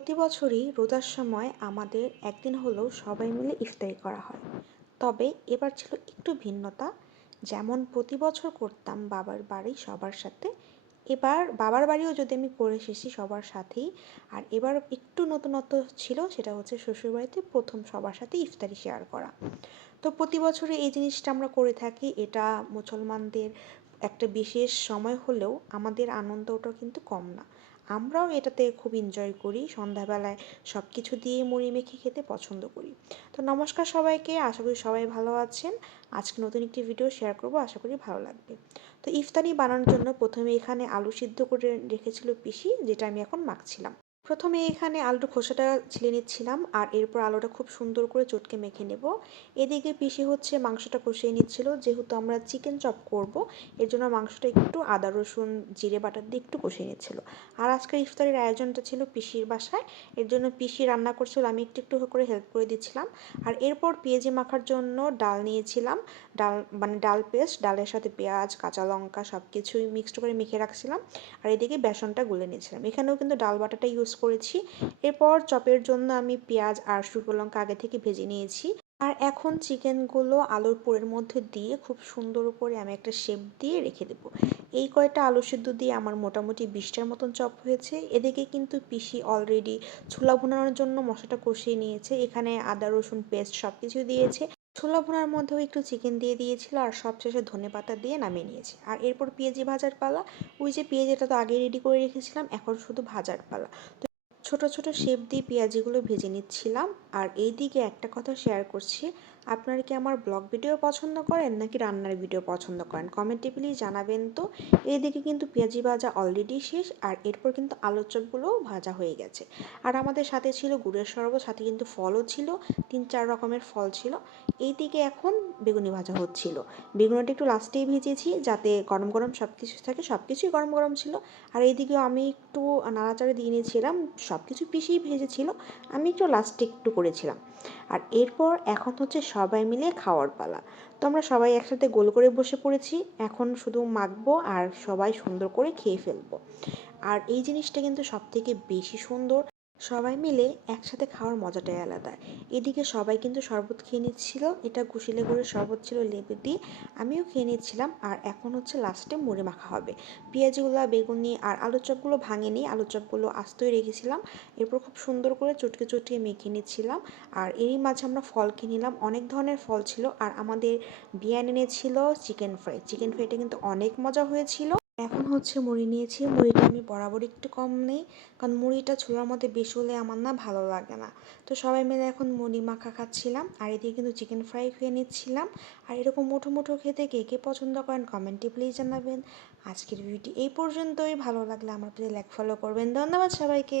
প্রতি বছরই রোজার সময় আমাদের একদিন হলেও সবাই মিলে ইফতারি করা হয়। তবে এবার ছিল একটু ভিন্নতা। যেমন প্রতি বছর করতাম বাবার বাড়ি সবার সাথে, এবার বাবার বাড়িও যদি আমি করে এসেছি সবার সাথেই। আর এবার একটু নতুনত্ব ছিল, সেটা হচ্ছে শ্বশুরবাড়িতে প্রথম সবার সাথে ইফতারি শেয়ার করা। তো প্রতি বছরে এই জিনিসটা আমরা করে থাকি। এটা মুসলমানদের একটা বিশেষ সময় হলেও আমাদের আনন্দটা কিন্তু কম না। আমরাও এটাতে খুব এনজয় করি। সন্ধ্যাবেলায় সব কিছু দিয়ে মুড়ি মেখে খেতে পছন্দ করি। তো নমস্কার সবাইকে, আশা করি সবাই ভালো আছেন। আজকে নতুন একটি ভিডিও শেয়ার করব, আশা করি ভালো লাগবে। তো ইফতারি বানানোর জন্য প্রথমে এখানে আলু সিদ্ধ করে রেখেছিল পিসি, যেটা আমি এখন মাখছিলাম। প্রথমে এখানে আলুর খোসাটা ছিলে নিচ্ছিলাম, আর এরপর আলুটা খুব সুন্দর করে চটকে মেখে নেব। এদিকে পিসি হচ্ছে মাংসটা কষিয়ে নিচ্ছিল। যেহেতু আমরা চিকেন চপ করব, এর জন্য মাংসটা একটু আদা রসুন জিরে বাটার দিয়ে একটু কষিয়ে নিচ্ছিল। আর আজকের ইফতারের আয়োজনটা ছিল পিসির বাসায়, এর জন্য পিসি রান্না করছিল, আমি একটু একটু করে হেল্প করে দিচ্ছিলাম। আর এরপর পেঁয়াজি মাখার জন্য ডাল নিয়েছিলাম। ডাল মানে ডাল পেস্ট, ডালের সাথে পেঁয়াজ কাঁচা লঙ্কা সব কিছুই মিক্সড করে মেখে রাখছিলাম। আর এদিকে বেসনটা গুলে নিয়েছিলাম, এখানেও কিন্তু ডাল বাটাটা ইউজ করেছি। এরপর চপের জন্য আমি পেঁয়াজ আর শুকনো লঙ্কা আগে থেকে ভেজে নিয়েছি। আর এখন চিকেনগুলো আলুর পুরের মধ্যে দিয়ে খুব সুন্দর করে আমি একটা শেপ দিয়ে রেখে দেবো। এই কয়টা আলু সিদ্ধ দিয়ে আমার মোটামুটি 20টার মতন চপ হয়েছে। এদিকে কিন্তু পিসি অলরেডি ছোলা ভুনানোর জন্য মশলাটা কষিয়ে নিয়েছে। এখানে আদা রসুন পেস্ট সব কিছু দিয়েছে। ছোলা ভুনার মধ্যেও একটু চিকেন দিয়ে দিয়েছিল, আর সবশেষে ধনেপাতা দিয়ে নামিয়ে নিয়েছি। আর এরপর পেঁয়াজি ভাজার পালা। ওই যে পেঁয়াজিটা তো আগে রেডি করে রেখেছিলাম, এখন শুধু ভাজার পালা। ছোট ছোট শেপ দিয়ে পেঁয়াজিগুলো ভেজে নিচ্ছিলাম। আর এই দিকে একটা কথা শেয়ার করছি, আপনারা কি আমার ব্লগ ভিডিও পছন্দ করেন নাকি রান্নার ভিডিও পছন্দ করেন, কমেন্টে প্লিজ জানাবেন তো। এইদিকে কিন্তু পেঁয়াজি ভাজা অলরেডি শেষ, আর এরপর কিন্তু আলুর চপগুলোও ভাজা হয়ে গেছে। আর আমাদের সাথে ছিল গুড়ের শরবত, সাথে কিন্তু ফলও ছিল, 3-4 রকমের ফল ছিল। এইদিকে এখন বেগুনি ভাজা হচ্ছিল। বেগুনিটা একটু লাস্টেই ভেজেছি যাতে গরম গরম সব কিছু থাকে, সব কিছুই গরম গরম ছিল। আর এইদিকেও আমি একটু নাড়াচাড়া দিয়ে নিয়েছিলাম, সব কিছু পিষেই ভেজেছিল, আমি একটু লাস্টে একটু করেছিলাম। আর এরপর এখন হচ্ছে সবাই মিলে খাওয়ার পালা। তো আমরা সবাই একসাথে গোল করে বসে পড়েছি, এখন শুধু মাখবো আর সবাই সুন্দর করে খেয়ে ফেলবো। আর এই জিনিসটা কিন্তু সব থেকে বেশি সুন্দর, সবাই মিলে একসাথে খাওয়ার মজাটাই আলাদা। এদিকে সবাই কিন্তু শরবত খেয়ে নিচ্ছিল, এটা কুশিলে গুড়ের শরবত ছিল লেবু দিয়ে, আমিও খেয়ে নিচ্ছিলাম। আর এখন হচ্ছে লাস্টে মুড়ি মাখা হবে। পেঁয়াজগুলো বেগুনি আর আলুর চপগুলো ভাঙেনি, আলুর চপগুলো আস্তই রেখেছিলাম। এরপর খুব সুন্দর করে চটকে চটকে মেখে নিচ্ছিলাম। আর এরই মাঝে আমরা ফল খেয়ে নিলাম, অনেক ধরনের ফল ছিল। আর আমাদের বিরিয়ানি এনেছিল চিকেন ফ্রাই, চিকেন ফ্রাইটা কিন্তু অনেক মজা হয়েছিল। এখন হচ্ছে মুড়ি নিয়েছি, মুড়িটা আমি বরাবর একটু কম নেই, কারণ মুড়িটা ছোলার মধ্যে বেশি হলে আমার না ভালো লাগে না। তো সবাই মিলে এখন মুড়ি মাখা খাচ্ছিলাম, আর এদিকে কিন্তু চিকেন ফ্রাই খেয়ে নিচ্ছিলাম। আর এরকম মুঠো মুঠো খেতে কে কে পছন্দ করেন কমেন্টে প্লিজ জানাবেন। আজকের ভিডিও এই পর্যন্তই, ভালো লাগলে আমার পেজে লাইক ফলো করবেন। ধন্যবাদ সবাইকে।